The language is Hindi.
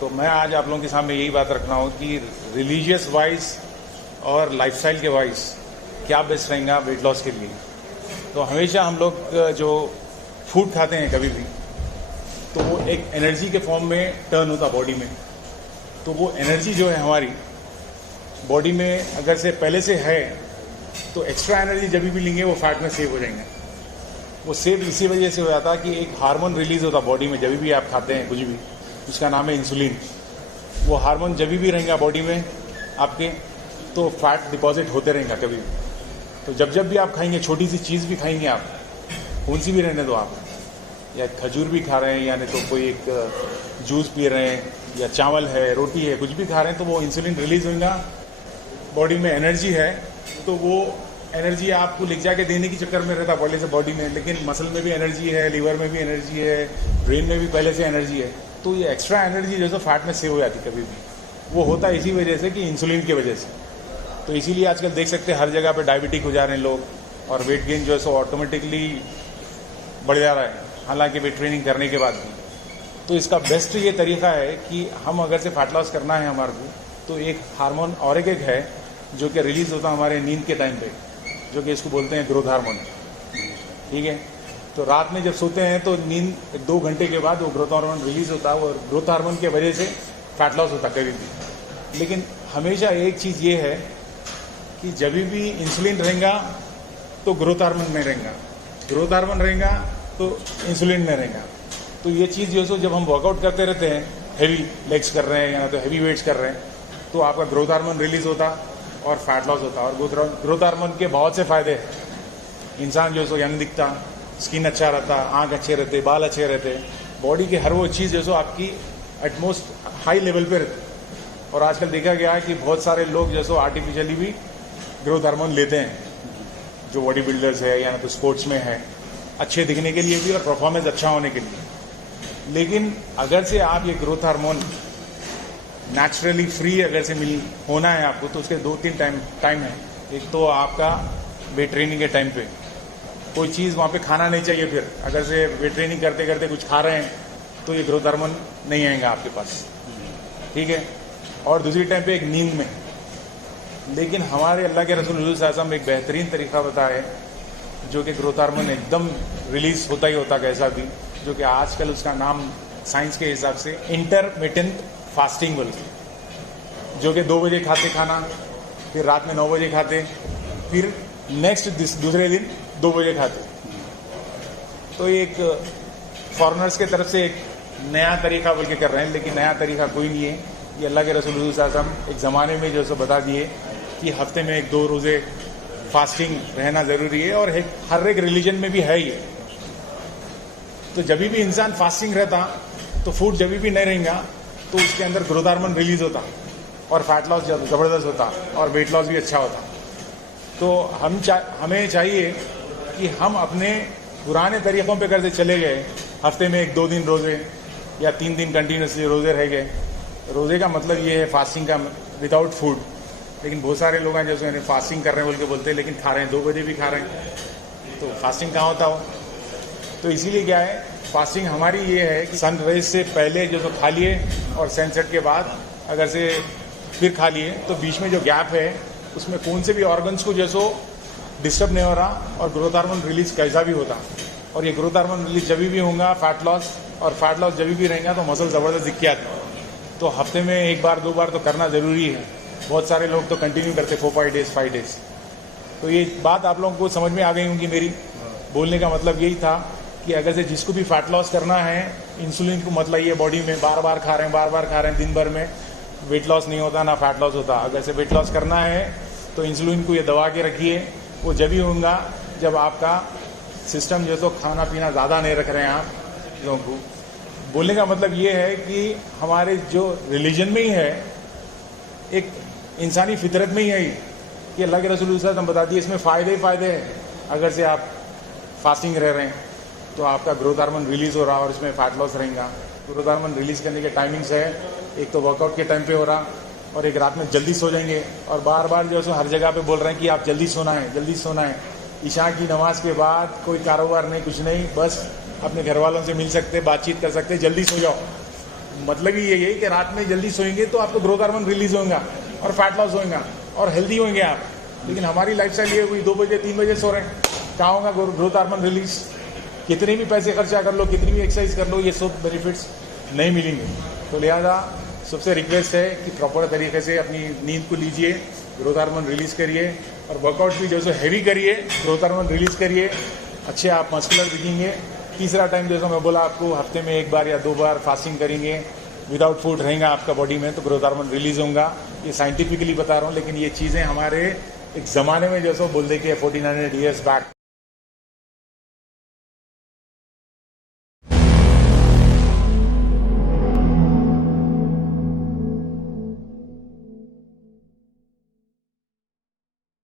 तो मैं आज आप लोगों के सामने यही बात रख रहा हूँ कि रिलीजियस वाइज और लाइफस्टाइल के वाइज क्या बेस्ट रहेगा वेट लॉस के लिए। तो हमेशा हम लोग जो फूड खाते हैं कभी भी, तो वो एक एनर्जी के फॉर्म में टर्न होता बॉडी में। तो वो एनर्जी जो है हमारी बॉडी में अगर से पहले से है, तो एक्स्ट्रा एनर्जी जब भी लेंगे वो फैट में सेव हो जाएंगे। वो सेव इसी वजह से हो जाता है कि एक हार्मोन रिलीज होता बॉडी में जब भी आप खाते हैं कुछ भी, उसका नाम है इंसुलिन। वो हार्मोन जब भी रहेगा बॉडी में आपके, तो फैट डिपॉजिट होते रहेगा कभी भी। तो जब भी आप खाएंगे, छोटी सी चीज़ भी खाएंगे आप, कौन सी भी रहने दो आप, या खजूर भी खा रहे हैं, या नहीं तो कोई एक जूस पी रहे हैं, या चावल है, रोटी है, कुछ भी खा रहे हैं, तो वो इंसुलिन रिलीज होगा बॉडी में। एनर्जी है तो वो एनर्जी आपको लिख जाके देने की चक्कर में रहता पहले से बॉडी में, लेकिन मसल में भी एनर्जी है, लीवर में भी एनर्जी है, ब्रेन में भी पहले से एनर्जी है। तो ये एक्स्ट्रा एनर्जी जो है फैट में सेव हो जाती कभी भी, वो होता है इसी वजह से कि इंसुलिन की वजह से। तो इसीलिए आजकल देख सकते हैं हर जगह पे डायबिटिक हो जा रहे हैं लोग, और वेट गेन जो है सो ऑटोमेटिकली बढ़ जा रहा है, हालांकि वेट ट्रेनिंग करने के बाद भी। तो इसका बेस्ट ये तरीका है कि हम अगर से फैट लॉस करना है हमारे को, तो एक हार्मोन और एक है जो कि रिलीज होता है हमारे नींद के टाइम पे, जो कि इसको बोलते हैं ग्रोथ हार्मोन। ठीक है, तो रात में जब सोते हैं तो नींद 2 घंटे के बाद वो ग्रोथ हार्मोन रिलीज होता है, और ग्रोथ हार्मोन की वजह से फैट लॉस होता है कभी भी। लेकिन हमेशा एक चीज़ ये है कि जब भी इंसुलिन रहेगा तो ग्रोथ हार्मोन नहीं रहेगा, ग्रोथ हार्मोन रहेगा तो इंसुलिन नहीं रहेगा। तो ये चीज़ जो है जब हम वर्कआउट करते रहते हैं, हैवी लेग्स कर रहे हैं या तो हैवी वेट्स कर रहे हैं, तो आपका ग्रोथ हार्मोन रिलीज होता और फैट लॉस होता। और ग्रोथ हार्मोन के बहुत से फायदे हैं। इंसान जो है यंग दिखता, स्किन अच्छा रहता, आँख अच्छे रहते, बाल अच्छे रहते, बॉडी की हर वो चीज़ जो है आपकी एटमोस्ट हाई लेवल पे रहती। और आजकल देखा गया है कि बहुत सारे लोग जो है आर्टिफिशियली भी ग्रोथ हार्मोन लेते हैं, जो बॉडी बिल्डर्स है या तो स्पोर्ट्स में है, अच्छे दिखने के लिए भी और परफॉर्मेंस अच्छा होने के लिए। लेकिन अगर से आप ये ग्रोथ हार्मोन नेचुरली फ्री अगर से होना है आपको, तो उसके 2-3 टाइम है। एक तो आपका वेट ट्रेनिंग के टाइम पे कोई चीज़ वहाँ पे खाना नहीं चाहिए। फिर अगर से वेट ट्रेनिंग करते करते कुछ खा रहे हैं तो ये ग्रोथ हार्मोन नहीं आएगा आपके पास। ठीक है, और दूसरी टाइम पे एक नींद में। लेकिन हमारे अल्लाह के रसूल हुज़ूर सल्लल्लाहु अलैहि वसल्लम एक बेहतरीन तरीका बताया है, जो कि ग्रोथ हार्मोन एकदम रिलीज होता ही होता कैसा भी, जो कि आजकल उसका नाम साइंस के हिसाब से इंटरमिटेंट फास्टिंग बोलते, जो कि 2 बजे खाते खाना, फिर रात में 9 बजे खाते, फिर नेक्स्ट दूसरे दिन 2 बजे खाते। तो एक फॉरेनर्स के तरफ से एक नया तरीका बोल के कर रहे हैं, लेकिन नया तरीका कोई नहीं है। ये अल्लाह के रसूल सल्लल्लाहु अलैहि वसल्लम एक ज़माने में जो है बता दिए कि हफ्ते में 1-2 रोज़े फास्टिंग रहना ज़रूरी है, और हर एक रिलीजन में भी है ये। तो जब भी इंसान फास्टिंग रहता, तो फूड जब भी नहीं रहेगा, तो उसके अंदर ग्रोथ हार्मोन रिलीज होता और फैट लॉस ज़बरदस्त होता और वेट लॉस भी अच्छा होता। तो हमें चाहिए कि हम अपने पुराने तरीक़ों पे करते चले गए, हफ्ते में 1-2 दिन रोज़े या 3 दिन कंटिन्यूसली रोज़े रह गए। रोज़े का मतलब ये है फास्टिंग का, विदाउट फूड। लेकिन बहुत सारे लोग हैं जैसे फास्टिंग कर रहे हैं बोल के बोलते हैं, लेकिन खा रहे हैं 2 बजे भी खा रहे हैं, तो फास्टिंग कहाँ होता हो। तो इसीलिए क्या है, फास्टिंग हमारी ये है कि सनराइज से पहले जो खा लिए, और सनसेट के बाद अगर से फिर खा लिए, तो बीच में जो गैप है उसमें कौन से भी ऑर्गन्स को जैसो डिस्टर्ब नहीं हो रहा, और ग्रोथ हार्मोन रिलीज कैसा भी होता। और ये ग्रोथ हार्मोन रिलीज जब भी होगा फैट लॉस, और फैट लॉस जब भी रहेगा तो मसल ज़बरदस्त दिख के आती। तो हफ्ते में 1 बार 2 बार तो करना ज़रूरी है। बहुत सारे लोग तो कंटिन्यू करते 4-5 डेज 5 डेज। तो ये बात आप लोगों को समझ में आ गई होंगी। मेरी बोलने का मतलब यही था कि अगर से जिसको भी फैट लॉस करना है, इंसुलिन को मत लाइए बॉडी में, बार बार खा रहे हैं दिन भर में, वेट लॉस नहीं होता ना फैट लॉस होता। अगर से वेट लॉस करना है तो इंसुलिन को ये दबा के रखिए। वो जब ही होगा जब आपका सिस्टम जो तो खाना पीना ज़्यादा नहीं रख रहे हैं आप लोगों को। बोलने का मतलब ये है कि हमारे जो रिलीजन में ही है, एक इंसानी फितरत में ही है कि अल्लाह के रसूल सल्लल्लाहु अलैहि वसल्लम बता दिए, इसमें फ़ायदे ही फ़ायदे हैं। अगर से आप फास्टिंग रह रहे हैं तो आपका ग्रोथ हार्मोन रिलीज़ हो रहा और इसमें फैट लॉस रहेगा। ग्रोथ हार्मोन रिलीज़ करने के टाइमिंग्स है, एक तो वर्कआउट के टाइम पे हो रहा, और एक रात में जल्दी सो जाएंगे। और बार बार जो है हर जगह पे बोल रहे हैं कि आप जल्दी सोना है, जल्दी सोना है। इशा की नमाज के बाद कोई कारोबार नहीं, कुछ नहीं, बस अपने घर वालों से मिल सकते, बातचीत कर सकते, जल्दी सो जाओ। मतलब ही यही है कि रात में जल्दी सोएंगे तो आपको ग्रोथ हार्मोन रिलीज होगा और फैट लॉस होगा और हेल्दी होंगे आप। लेकिन हमारी लाइफस्टाइल ये हुई 2 बजे 3 बजे सो रहे हैं, कहाँ होगा ग्रोथ हार्मोन रिलीज? कितने भी पैसे खर्चा कर लो, कितनी भी एक्सरसाइज कर लो, ये सब बेनिफिट्स नहीं मिलेंगे। तो लिहाजा सबसे रिक्वेस्ट है कि प्रॉपर तरीके से अपनी नींद को लीजिए, ग्रोथ हार्मोन रिलीज करिए और वर्कआउट भी जो हैवी करिए, ग्रोथ हार्मोन रिलीज करिए, अच्छे आप मस्कुलर दिखेंगे। तीसरा टाइम जैसा मैं बोला आपको, हफ्ते में 1 बार या 2 बार फास्टिंग करेंगे, विदाउट फूड रहेगा आपका बॉडी में, तो ग्रोथ हार्मोन रिलीज होगा। ये साइंटिफिकली बता रहा हूँ, लेकिन ये चीज़ें हमारे एक ज़माने में जैसा बोल दे के 1400 ईयर्स बैक